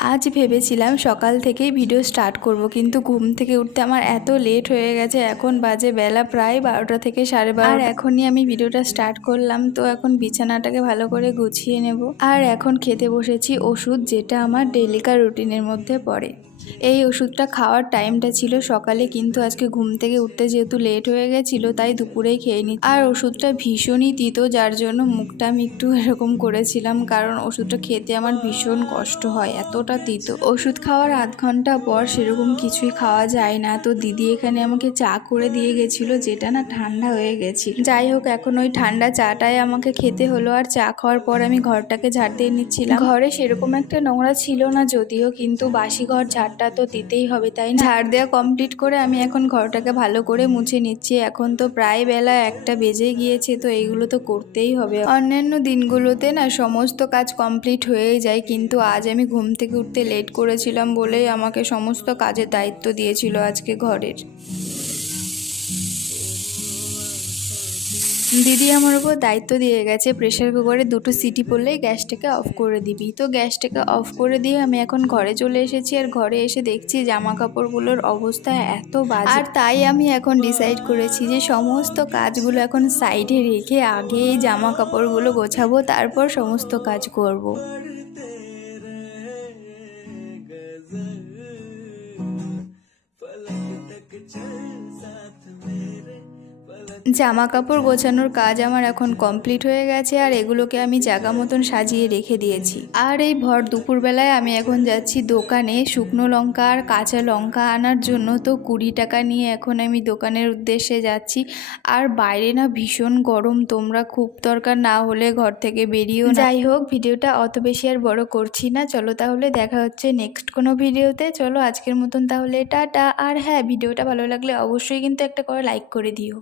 আজ ভেবেছিলাম সকাল থেকেই ভিডিও স্টার্ট করব, কিন্তু ঘুম থেকে উঠতে আমার এত লেট হয়ে গেছে। এখন বাজে বেলা প্রায় 12টা থেকে 12:30, আর এখনই আমি ভিডিওটা স্টার্ট করলাম। তো এখন বিছানাটাকে ভালো করে গুছিয়ে নেব, আর এখন খেতে বসেছি ওষুধ, যেটা আমার ডেইলিকার রুটিনের মধ্যে পড়ে। এই ওষুধটা খাওয়ার টাইমটা ছিল সকালে, কিন্তু আজকে ঘুম থেকে উঠতে যেহেতু লেট হয়ে গেছিলো তাই দুপুরেই খেয়ে নিই। আর ওষুধটা ভীষণই তিতো, যার জন্য মুখটা আমি একটু এরকম করেছিলাম, কারণ ওষুধটা খেতে আমার ভীষণ কষ্ট হয়, এতটা তিতো। ওষুধ খাওয়ার আধ ঘন্টা পর সেরকম কিছুই খাওয়া যায় না। তো দিদি এখানে আমাকে চা করে দিয়ে গেছিলো, যেটা না ঠান্ডা হয়ে গেছে। যাই হোক, এখন ওই ঠান্ডা চাটাই আমাকে খেতে হলো। আর চা খাওয়ার পর আমি ঘরটাকে ঝাড় দিয়ে নিচ্ছিলাম। ঘরে সেরকম একটা নোংরা ছিল না যদিও, কিন্তু বাসি ঘর ঝাড়টা তো দিতেই হবে, তাই না? ঝাড় দেওয়া কমপ্লিট করে আমি এখন ঘরটাকে ভালো করে মুছে নিচ্ছি। এখন তো প্রায় বেলা 1টা বেজে গিয়েছে, তো এইগুলো তো করতেই হবে। অন্যান্য দিনগুলোতে না সমস্ত কাজ কমপ্লিট হয়েই যায়, কিন্তু আজ আমি ঘুম থেকে উঠতে লেট করেছিলাম বলেই আমাকে সমস্ত কাজের দায়িত্ব দিয়েছিল আজকে ঘরের। দিদি আমার উপর দায়িত্ব দিয়ে গেছে প্রেসার কুকারে 2টো সিটি পড়লেই গ্যাসটাকে অফ করে দিবি। তো গ্যাসটাকে অফ করে দিয়ে আমি এখন ঘরে চলে এসেছি, আর ঘরে এসে দেখছি জামা কাপড়গুলোর অবস্থা এত বাজে। আর তাই আমি এখন ডিসাইড করেছি যে সমস্ত কাজগুলো এখন সাইডে রেখে আগে এই জামা কাপড়গুলো গোছাবো, তারপর সমস্ত কাজ করব। জামা কাপড় গোছানোর কাজ আমার এখন কমপ্লিট হয়ে গেছে, আর এগুলোকে আমি জায়গা মতন সাজিয়ে রেখে দিয়েছি। আর এই ভর দুপুরবেলায় আমি এখন যাচ্ছি দোকানে শুকনো লঙ্কা আর কাঁচা লঙ্কা আনার জন্য। তো 20 টাকা নিয়ে এখন আমি দোকানের উদ্দেশ্যে যাচ্ছি। আর বাইরে না ভীষণ গরম, তোমরা খুব দরকার না হলে ঘর থেকে বেরিয়েও না। যাই হোক, ভিডিওটা অত বেশি আর বড় করছি না, চলো তাহলে দেখা হচ্ছে নেক্সট কোনো ভিডিওতে। চলো আজকের মতন তাহলে টাটা। আর হ্যাঁ, ভিডিওটা ভালো লাগলে অবশ্যই কিন্তু একটা করে লাইক করে দিও।